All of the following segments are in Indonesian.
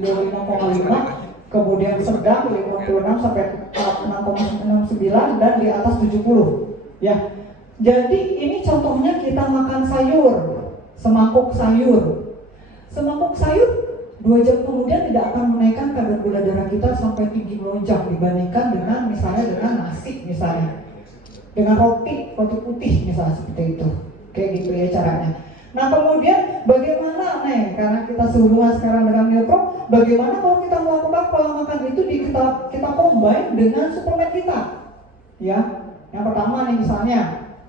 5,5, kemudian sedang 56 sampai 6,69 dan di atas 70 ya. Jadi ini contohnya kita makan sayur, semangkuk sayur. Semangkuk sayur 2 jam kemudian tidak akan menaikkan kadar gula darah kita sampai tinggi melonjak dibandingkan dengan misalnya dengan nasi misalnya, dengan roti putih misalnya seperti itu. Kayak gitu ya caranya. Nah kemudian bagaimana nih, karena kita sehubungan sekarang dengan Milpro, bagaimana kalau kita melakukan pola makan itu kita combine dengan suplemen kita ya. Yang pertama nih misalnya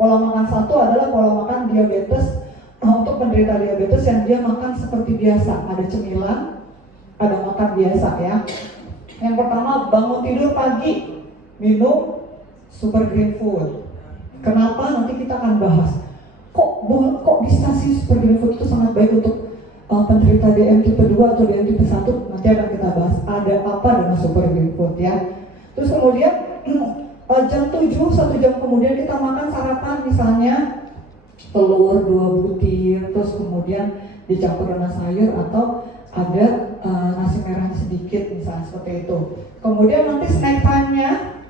pola makan satu adalah pola makan diabetes. Untuk penderita diabetes yang dia makan seperti biasa, ada cemilan, ada makan biasa ya. Yang pertama, bangun tidur pagi minum super green food. Kenapa? Nanti kita akan bahas. Kok bisa sih super green food itu sangat baik untuk penderita DM tipe 2 atau DM tipe 1? Nanti akan kita bahas ada apa dengan super green food ya. Terus kemudian jam 7, 1 jam kemudian kita makan sarapan misalnya telur 2 butir, terus kemudian dicampur dengan sayur atau ada nasi merah sedikit misalnya seperti itu. Kemudian nanti snack time-nya,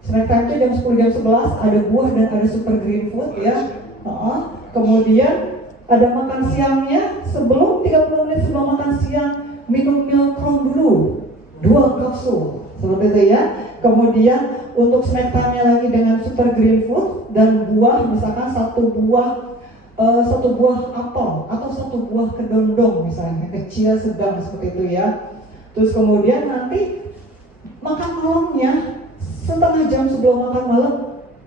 snack time itu jam 10, jam 11 ada buah dan ada super green food ya. Kemudian ada makan siangnya, sebelum 30 menit sebelum makan siang minum Milkron dulu 2 kapsul seperti itu ya. Kemudian untuk snack time-nya lagi dengan super green food dan buah, misalkan satu buah apel atau 1 buah kedondong misalnya, kecil sedang seperti itu ya. Terus kemudian nanti makan malamnya setengah jam sebelum makan malam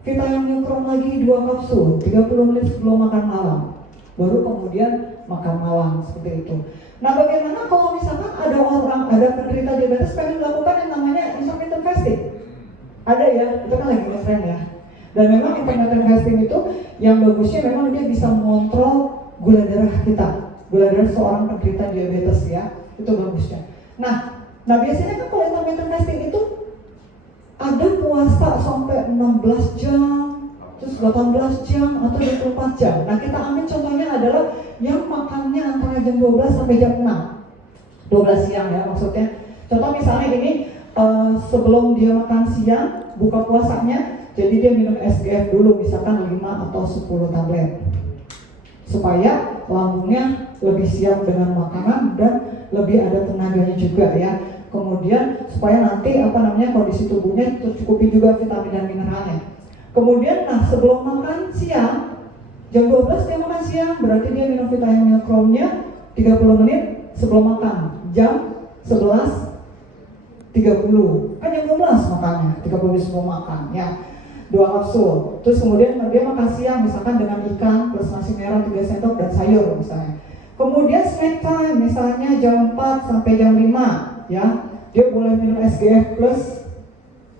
vitamin Milkron lagi 2 kapsul 30 menit sebelum makan malam, baru kemudian makan malam seperti itu. Nah bagaimana kalau misalkan ada penderita diabetes pengen melakukan yang namanya intermittent fasting? Ada ya, itu kan lagi ngetren ya. Dan memang intermittent fasting itu yang bagusnya memang dia bisa mengontrol gula darah kita, gula darah seorang penderita diabetes ya, itu bagusnya. Nah biasanya kan kalau intermittent fasting itu ada puasa sampai 16 jam, terus 18 jam atau 24 jam. Nah kita ambil contohnya adalah yang makannya antara jam 12 sampai jam 6, 12 siang ya maksudnya. Contoh misalnya ini sebelum dia makan siang, buka puasanya, jadi dia minum SGF dulu misalkan 5 atau 10 tablet supaya lambungnya lebih siap dengan makanan dan lebih ada tenaganya juga ya. Kemudian supaya nanti kondisi tubuhnya tercukupi juga vitamin dan mineralnya. Kemudian sebelum makan siang jam 12 dia makan siang, berarti dia minum vitamin Milkronnya 30 menit sebelum makan, jam 11.30 kan jam 12 makannya, 30 menit sebelum makan ya, 2 kapsul. Terus kemudian dia makan siang misalkan dengan ikan plus nasi merah 3 sendok dan sayur misalnya. Kemudian snack time misalnya jam 4 sampai jam 5 ya, dia boleh minum SGF plus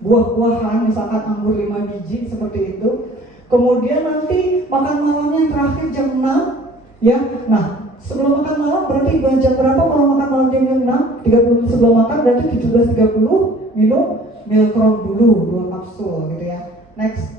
buah-buahan misalkan anggur 5 biji seperti itu. Kemudian nanti makan malamnya yang terakhir jam 6 ya. Nah sebelum makan malam berarti jam berapa kalau makan malam jam 6? 30 menit sebelum makan berarti 17.30 minum Milkron dulu 2 kapsul gitu ya. Next.